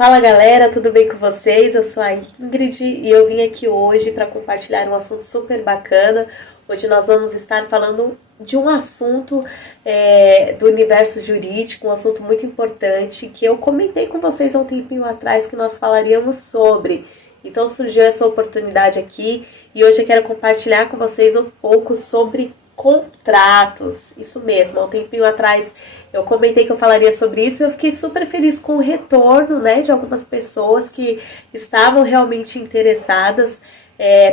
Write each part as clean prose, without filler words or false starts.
Fala galera, tudo bem com vocês? Eu sou a Ingrid e eu vim aqui hoje para compartilhar um assunto super bacana. Hoje nós vamos estar falando de um assunto do universo jurídico, um assunto muito importante que eu comentei com vocês há um tempinho atrás que nós falaríamos sobre. Então surgiu essa oportunidade aqui e hoje eu quero compartilhar com vocês um pouco sobre contratos. Isso mesmo, há um tempinho atrás eu comentei que eu falaria sobre isso e eu fiquei super feliz com o retorno, né, de algumas pessoas que estavam realmente interessadas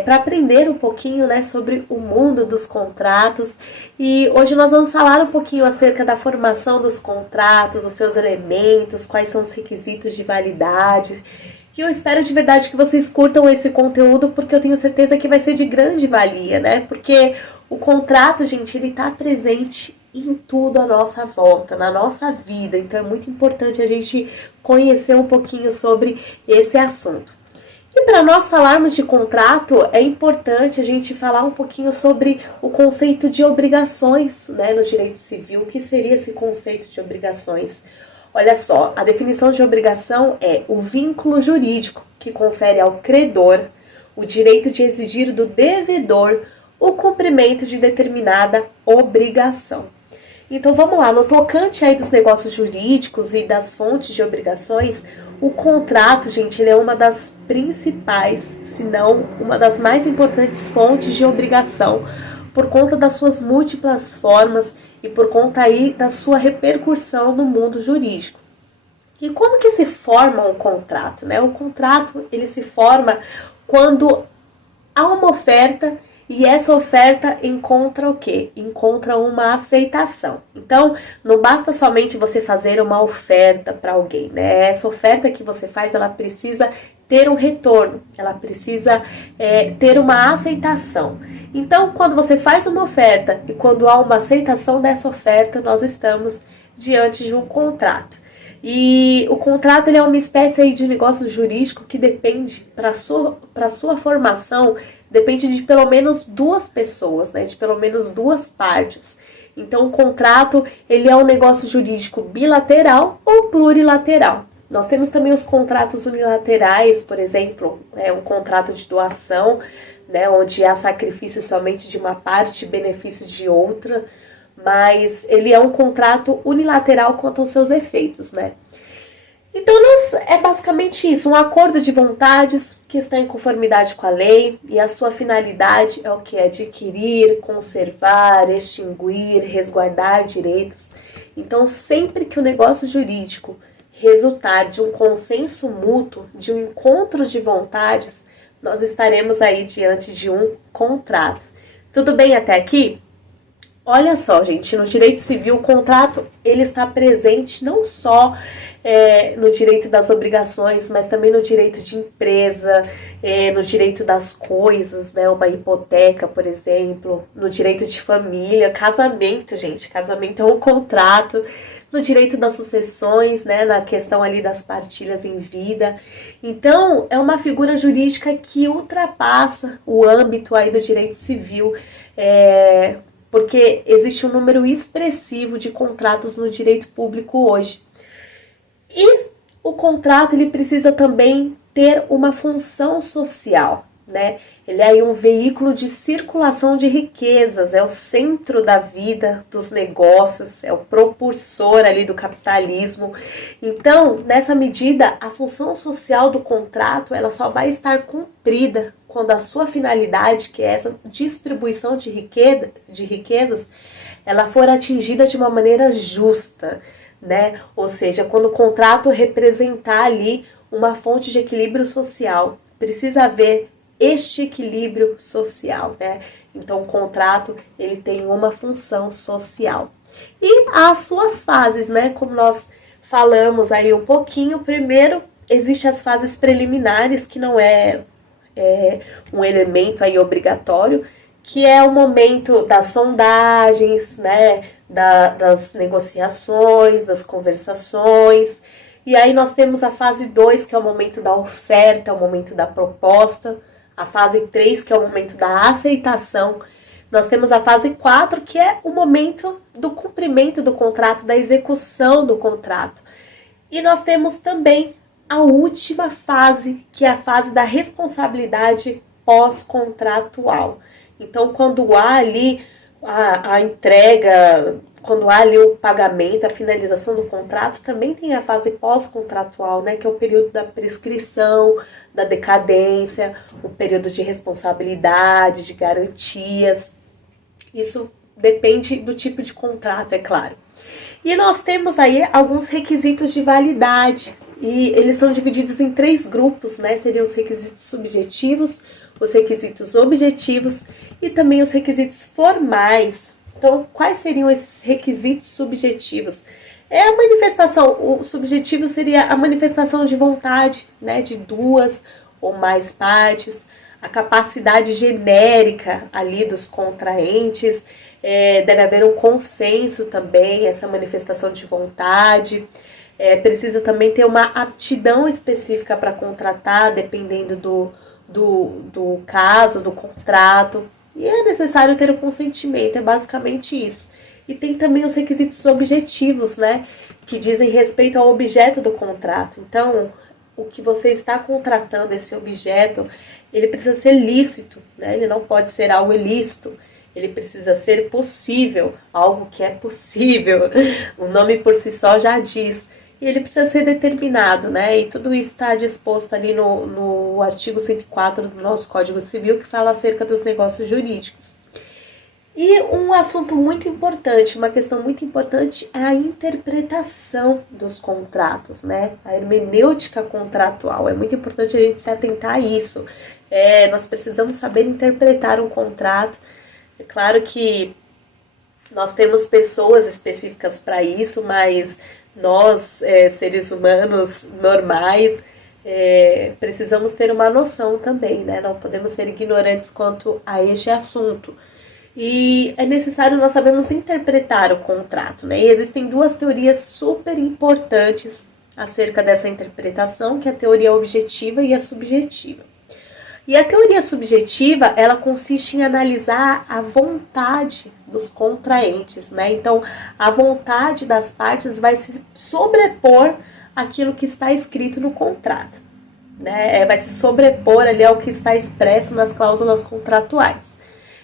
para aprender um pouquinho, né, sobre o mundo dos contratos. E hoje nós vamos falar um pouquinho acerca da formação dos contratos, os seus elementos, quais são os requisitos de validade. E eu espero de verdade que vocês curtam esse conteúdo, porque eu tenho certeza que vai ser de grande valia, né? Porque o contrato, gente, ele tá presente em tudo à nossa volta, na nossa vida. Então é muito importante a gente conhecer um pouquinho sobre esse assunto. E para nós falarmos de contrato, é importante a gente falar um pouquinho sobre o conceito de obrigações, né, no direito civil. O que seria esse conceito de obrigações? Olha só, a definição de obrigação é o vínculo jurídico que confere ao credor o direito de exigir do devedor o cumprimento de determinada obrigação. Então vamos lá, no tocante aí dos negócios jurídicos e das fontes de obrigações, o contrato, gente, ele é uma das principais, se não uma das mais importantes fontes de obrigação, por conta das suas múltiplas formas e por conta aí da sua repercussão no mundo jurídico. E como que se forma um contrato, né? O contrato, ele se forma quando há uma oferta e essa oferta encontra o quê? Encontra uma aceitação. Então, não basta somente você fazer uma oferta para alguém, né? Essa oferta que você faz, ela precisa ter um retorno, ela precisa ter uma aceitação. Então, quando você faz uma oferta e quando há uma aceitação dessa oferta, nós estamos diante de um contrato. E o contrato, ele é uma espécie aí de negócio jurídico que depende, para sua formação, depende de pelo menos duas pessoas, né, de pelo menos duas partes. Então, o contrato, ele é um negócio jurídico bilateral ou plurilateral. Nós temos também os contratos unilaterais, por exemplo, um contrato de doação, né, onde há sacrifício somente de uma parte e benefício de outra, mas ele é um contrato unilateral quanto aos seus efeitos, né? Então, é basicamente isso, um acordo de vontades que está em conformidade com a lei e a sua finalidade é o que? Adquirir, conservar, extinguir, resguardar direitos. Então, sempre que o negócio jurídico resultar de um consenso mútuo, de um encontro de vontades, nós estaremos aí diante de um contrato. Tudo bem até aqui? Olha só, gente, no direito civil, o contrato, ele está presente não só no direito das obrigações, mas também no direito de empresa, no direito das coisas, né, uma hipoteca, por exemplo, no direito de família, casamento, gente, casamento é um contrato, no direito das sucessões, né, na questão ali das partilhas em vida. Então, é uma figura jurídica que ultrapassa o âmbito aí do direito civil, porque existe um número expressivo de contratos no direito público hoje. E o contrato, ele precisa também ter uma função social, né? Ele é um veículo de circulação de riquezas, é o centro da vida dos negócios, é o propulsor ali do capitalismo. Então, nessa medida, a função social do contrato, ela só vai estar cumprida quando a sua finalidade, que é essa distribuição de riquezas, ela for atingida de uma maneira justa, né? Ou seja, quando o contrato representar ali uma fonte de equilíbrio social, precisa haver este equilíbrio social, né? Então, o contrato, ele tem uma função social. E as suas fases, né? Como nós falamos aí um pouquinho, primeiro, existem as fases preliminares, que não é um elemento aí obrigatório, que é o momento das sondagens, né? Das negociações, das conversações. E aí nós temos a fase 2, que é o momento da oferta, o momento da proposta. A fase 3, que é o momento da aceitação. Nós temos a fase 4, que é o momento do cumprimento do contrato, da execução do contrato. E nós temos também a última fase, que é a fase da responsabilidade pós-contratual. Então, quando há ali a entrega, quando há ali o pagamento, a finalização do contrato, também tem a fase pós-contratual, né, que é o período da prescrição, da decadência, o período de responsabilidade, de garantias. Isso depende do tipo de contrato, é claro. E nós temos aí alguns requisitos de validade, e eles são divididos em 3 grupos, né? Seriam os requisitos subjetivos, os requisitos objetivos e também os requisitos formais. Então, quais seriam esses requisitos subjetivos? É a manifestação, o subjetivo seria a manifestação de vontade, né, de 2 ou mais partes, a capacidade genérica ali dos contraentes, deve haver um consenso também, essa manifestação de vontade. Precisa também ter uma aptidão específica para contratar, dependendo do caso, do contrato. E é necessário ter o consentimento, é basicamente isso. E tem também os requisitos objetivos, né? Que dizem respeito ao objeto do contrato. Então, o que você está contratando, esse objeto, ele precisa ser lícito, né? Ele não pode ser algo ilícito. Ele precisa ser possível, algo que é possível. O nome por si só já diz. E ele precisa ser determinado, né? E tudo isso está disposto ali no artigo 104 do nosso Código Civil, que fala acerca dos negócios jurídicos. E um assunto muito importante, uma questão muito importante, é a interpretação dos contratos, né? A hermenêutica contratual. É muito importante a gente se atentar a isso. Nós precisamos saber interpretar um contrato. É claro que nós temos pessoas específicas para isso, mas nós, seres humanos normais, precisamos ter uma noção também, né? Não podemos ser ignorantes quanto a este assunto. E é necessário nós sabermos interpretar o contrato, né? E existem 2 teorias super importantes acerca dessa interpretação, que é a teoria objetiva e a subjetiva. E a teoria subjetiva, ela consiste em analisar a vontade dos contraentes, né? Então, a vontade das partes vai se sobrepor àquilo que está escrito no contrato, né? Vai se sobrepor ali ao que está expresso nas cláusulas contratuais.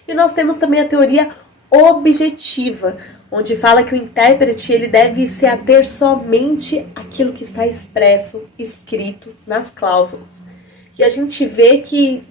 E nós temos também a teoria objetiva, onde fala que o intérprete ele deve se ater somente àquilo que está expresso, escrito nas cláusulas. E a gente vê que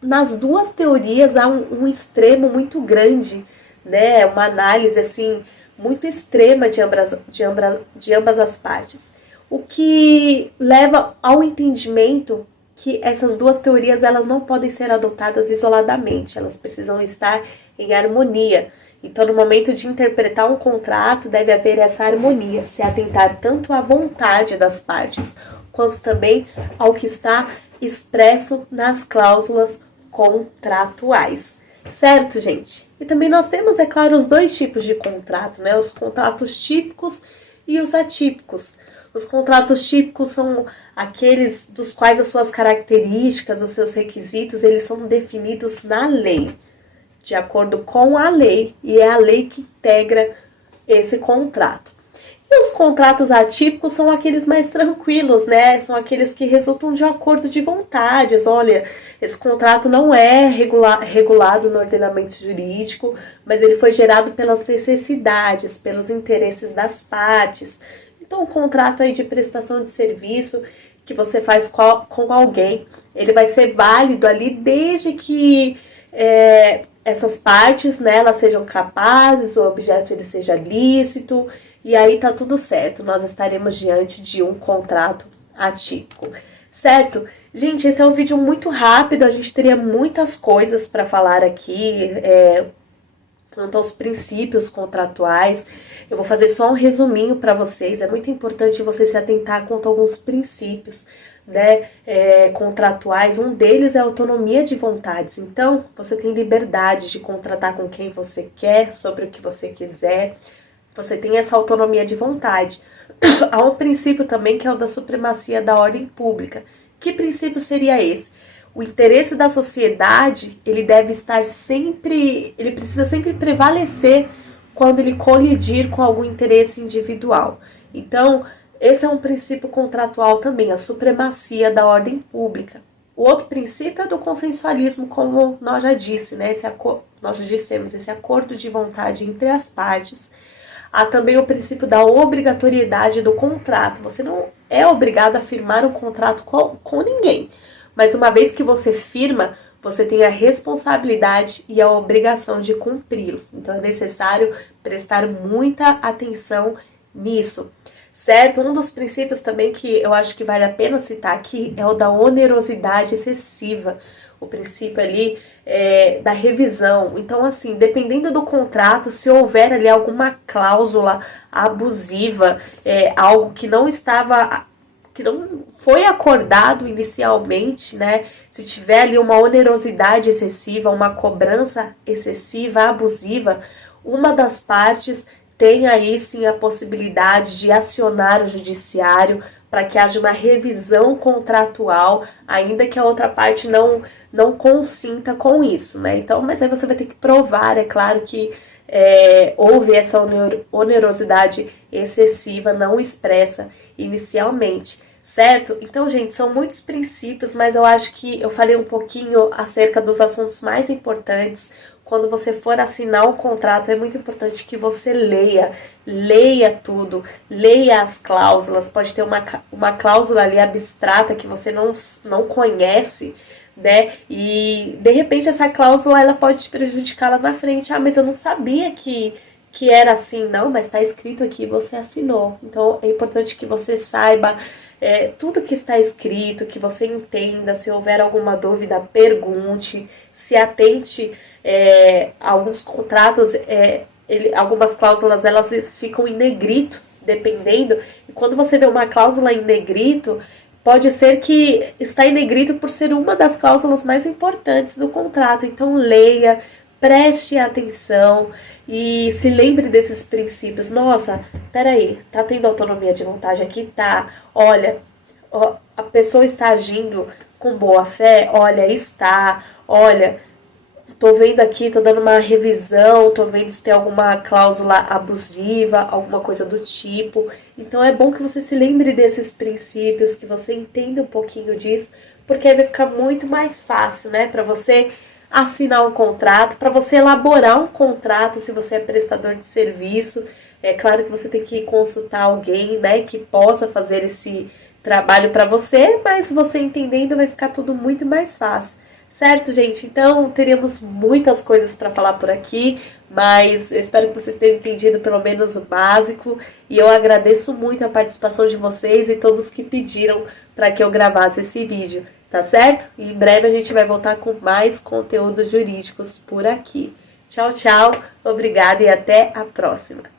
nas 2 teorias há um extremo muito grande, né? Uma análise assim muito extrema de ambas as partes. O que leva ao entendimento que essas 2 teorias elas não podem ser adotadas isoladamente, elas precisam estar em harmonia. Então, no momento de interpretar um contrato, deve haver essa harmonia, se atentar tanto à vontade das partes, quanto também ao que está expresso nas cláusulas contratuais. Certo, gente? E também nós temos, é claro, os 2 tipos de contrato, né? Os contratos típicos e os atípicos. Os contratos típicos são aqueles dos quais as suas características, os seus requisitos, eles são definidos na lei, de acordo com a lei, e é a lei que integra esse contrato. E os contratos atípicos são aqueles mais tranquilos, né? São aqueles que resultam de um acordo de vontades. Olha, esse contrato não é regulado no ordenamento jurídico, mas ele foi gerado pelas necessidades, pelos interesses das partes. Então, um contrato aí de prestação de serviço que você faz com alguém, ele vai ser válido ali desde que essas partes, né, elas sejam capazes, o objeto ele seja lícito, e aí tá tudo certo, nós estaremos diante de um contrato atípico, certo? Gente, esse é um vídeo muito rápido, a gente teria muitas coisas para falar aqui, quanto aos princípios contratuais. Eu vou fazer só um resuminho para vocês, é muito importante vocês se atentar quanto a alguns princípios, né, contratuais. Um deles é a autonomia de vontades, então você tem liberdade de contratar com quem você quer, sobre o que você quiser. Você tem essa autonomia de vontade. Há um princípio também que é o da supremacia da ordem pública. Que princípio seria esse? O interesse da sociedade, ele precisa sempre prevalecer quando ele colidir com algum interesse individual. Então, esse é um princípio contratual também, a supremacia da ordem pública. O outro princípio é do consensualismo, como nós já disse, né? Nós já dissemos, esse acordo de vontade entre as partes. Há também o princípio da obrigatoriedade do contrato. Você não é obrigado a firmar um contrato com ninguém, mas uma vez que você firma, você tem a responsabilidade e a obrigação de cumpri-lo. Então é necessário prestar muita atenção nisso. Certo? Um dos princípios também que eu acho que vale a pena citar aqui é o da onerosidade excessiva. O princípio ali da revisão. Então, assim, dependendo do contrato, se houver ali alguma cláusula abusiva, algo que não foi acordado inicialmente, né? Se tiver ali uma onerosidade excessiva, uma cobrança excessiva, abusiva, uma das partes tem aí sim a possibilidade de acionar o judiciário para que haja uma revisão contratual, ainda que a outra parte não consinta com isso, né? Então, mas aí você vai ter que provar, é claro que houve essa onerosidade excessiva, não expressa inicialmente, certo? Então, gente, são muitos princípios, mas eu acho que eu falei um pouquinho acerca dos assuntos mais importantes. Quando você for assinar o contrato, é muito importante que você leia tudo, leia as cláusulas. Pode ter uma cláusula ali abstrata que você não conhece, né? E de repente essa cláusula ela pode te prejudicar lá na frente. Ah, mas eu não sabia que era assim. Não, mas está escrito aqui, você assinou. Então é importante que você saiba tudo que está escrito, que você entenda. Se houver alguma dúvida, pergunte, se atente. Alguns contratos, algumas cláusulas elas ficam em negrito, dependendo. E quando você vê uma cláusula em negrito, pode ser que está em negrito por ser uma das cláusulas mais importantes do contrato. Então leia, preste atenção e se lembre desses princípios. Nossa, peraí, tá tendo autonomia de vontade aqui? Tá. Olha, a pessoa está agindo com boa fé? Olha, está. Olha, tô vendo aqui, tô dando uma revisão, tô vendo se tem alguma cláusula abusiva, alguma coisa do tipo. Então é bom que você se lembre desses princípios, que você entenda um pouquinho disso, porque aí vai ficar muito mais fácil, né, para você assinar um contrato, para você elaborar um contrato se você é prestador de serviço. É claro que você tem que consultar alguém, né, que possa fazer esse trabalho para você, mas você entendendo vai ficar tudo muito mais fácil. Certo, gente? Então, teríamos muitas coisas para falar por aqui, mas eu espero que vocês tenham entendido pelo menos o básico. E eu agradeço muito a participação de vocês e todos que pediram para que eu gravasse esse vídeo, tá certo? E em breve a gente vai voltar com mais conteúdos jurídicos por aqui. Tchau, tchau, obrigada e até a próxima!